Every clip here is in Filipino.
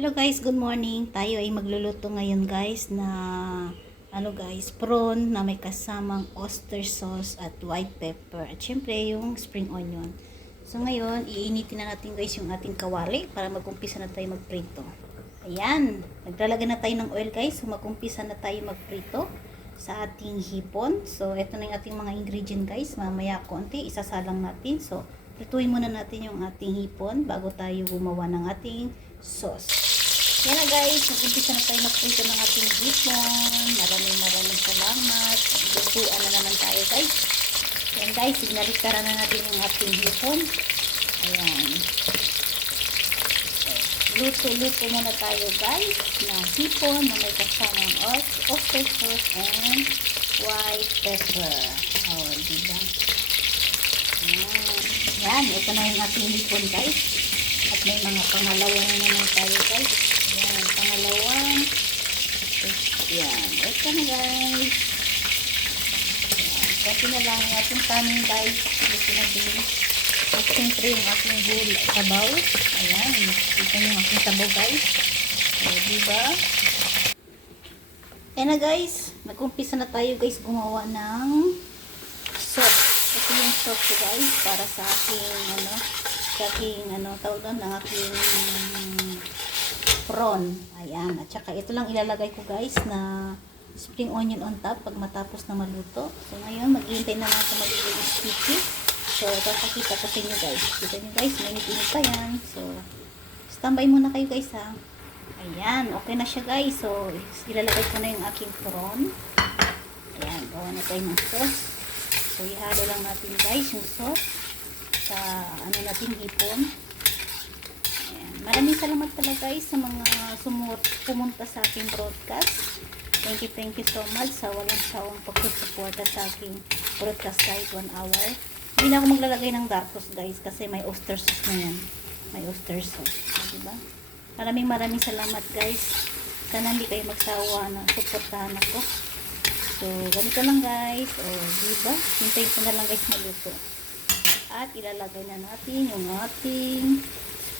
Hello guys, good morning. Tayo ay magluluto ngayon guys na prawn na may kasamang oyster sauce at white pepper at syempre yung spring onion. So ngayon, iinitin na natin guys yung ating kawali para mag-umpisa na tayo magprito. Ayan, naglalagay na tayo ng oil guys, so mag-umpisa na tayo magprito sa ating hipon. So ito na yung ating mga ingredient guys, mamaya konti isasalang natin. So prituin muna natin yung ating hipon bago tayo gumawa ng ating sauce. Yan na guys, mag-umpisa na tayo magprito ng ating hipon. Maraming salamat. Lutuan na naman tayo guys. Yan guys, sinalikaran na natin yung ating hipon. Ayan. Luto muna tayo guys na hipon na may kasamang oyster sauce and white pepper. Oh, diba? Yan, ito na yung ating hipon guys. At may mga pangalawa na naman tayo guys. Yan, pangalawang. Yan, ito na guys. Yan, kasi na lang yung ating kanin guys. Ito na din. At siyempre yung ating sabaw. Ayan, ito yung ating sabaw guys. So, diba? Ayan na guys, nag-umpisa na tayo guys gumawa ng sauce. Ito yung sauce ko guys para sa aking tawag doon ng aking prawn. Ayan, at saka ito lang ilalagay ko guys na spring onion on top pag matapos na maluto. So ngayon maghihintay na natin magiging sticky. So papakita ko sa inyo guys. Kita nyo guys, mainit-init pa yan. So standby muna kayo guys ha. Ayan, okay na siya guys. So ilalagay ko na yung aking prawn. Ayan, gawa na tayo ng sauce. So ihalo lang natin guys yung sauce sa natin hipon. Ayan. Maraming salamat pala guys sa mga pumunta sa aking broadcast. Thank you so much sa walang sawang pagsusuporta sa aking broadcast kahit 1 hour. Hindi na ako maglalagay ng dark sauce guys kasi may oyster sauce na yan. May oyster sauce. Diba? Maraming salamat guys. Sana hindi kayo magsawa na suportahan ako. So, ganito lang guys. O, diba? Hintayin ko na lang guys maluto. At ilalagay na natin yung ating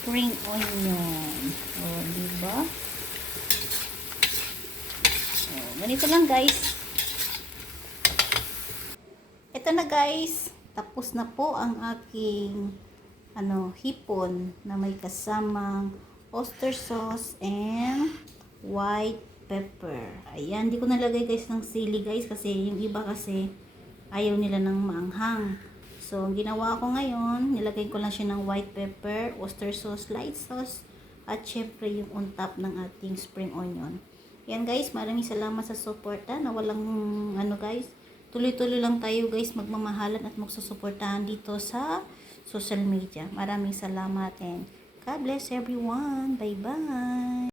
spring onion. O, diba? O, ganito lang guys. Ito na guys. Tapos na po ang aking hipon na may kasamang oyster sauce and white pepper. Ayan, di ko nalagay guys ng sili guys kasi yung iba kasi ayaw nila ng maanghang. So, ang ginawa ko ngayon, nilagay ko lang siya ng white pepper, oyster sauce, light sauce, at syempre yung on top ng ating spring onion. Yan guys, maraming salamat sa suporta na walang guys. Tuloy-tuloy lang tayo guys magmamahalan at magsusuportahan dito sa social media. Maraming salamat and God bless everyone. Bye-bye.